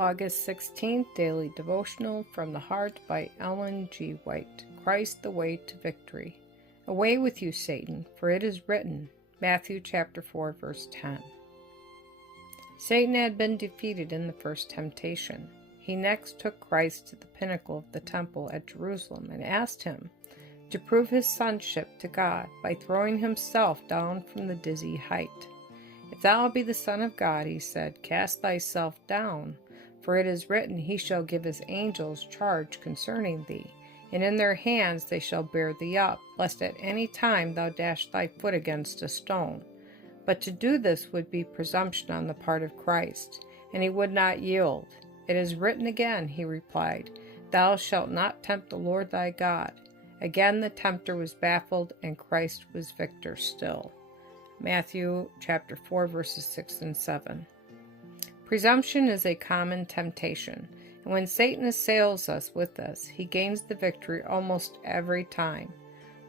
August 16th, Daily Devotional from the Heart by Ellen G. White. Christ the way to victory. Away with you, Satan, for it is written. Matthew chapter 4, verse 10. Satan had been defeated in the first temptation. He next took Christ to the pinnacle of the temple at Jerusalem and asked him to prove his sonship to God by throwing himself down from the dizzy height. If thou be the Son of God, he said, cast thyself down, for it is written, he shall give his angels charge concerning thee, and in their hands they shall bear thee up, lest at any time thou dash thy foot against a stone. But to do this would be presumption on the part of Christ, and he would not yield. It is written again, he replied, thou shalt not tempt the Lord thy God. Again the tempter was baffled, and Christ was victor still. Matthew chapter 4, verses 6 and 7. Presumption is a common temptation, and when Satan assails us with this, he gains the victory almost every time.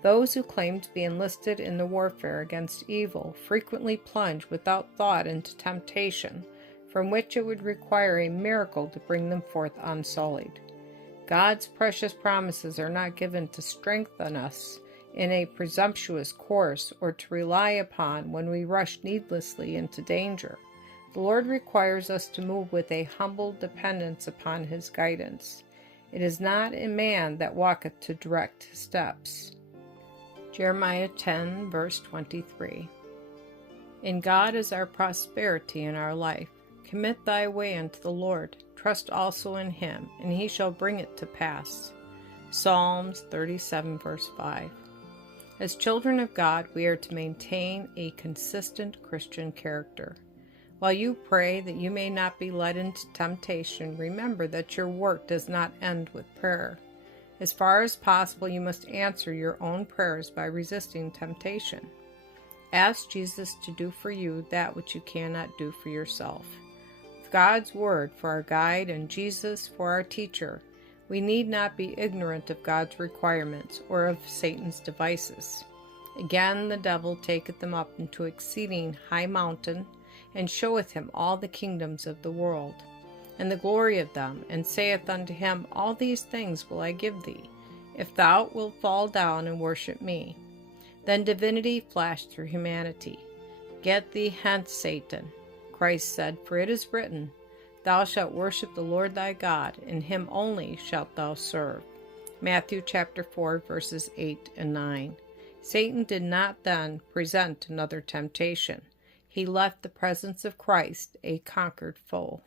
Those who claim to be enlisted in the warfare against evil frequently plunge without thought into temptation, from which it would require a miracle to bring them forth unsullied. God's precious promises are not given to strengthen us in a presumptuous course or to rely upon when we rush needlessly into danger. The Lord requires us to move with a humble dependence upon his guidance. It is not in man that walketh to direct his steps. Jeremiah 10, verse 23. In God is our prosperity in our life. Commit thy way unto the Lord. Trust also in him, and he shall bring it to pass. Psalms 37, verse 5. As children of God, we are to maintain a consistent Christian character. While you pray that you may not be led into temptation, remember that your work does not end with prayer. As far as possible, you must answer your own prayers by resisting temptation. Ask Jesus to do for you that which you cannot do for yourself. With God's Word for our guide and Jesus for our teacher, we need not be ignorant of God's requirements or of Satan's devices. Again, the devil taketh them up into exceeding high mountain, and showeth him all the kingdoms of the world, and the glory of them, and saith unto him, all these things will I give thee, if thou wilt fall down and worship me. Then divinity flashed through humanity. Get thee hence, Satan. Christ said, for it is written, thou shalt worship the Lord thy God, and him only shalt thou serve. Matthew chapter 4, verses 8 and 9. Satan did not then present another temptation. He left the presence of Christ a conquered foe.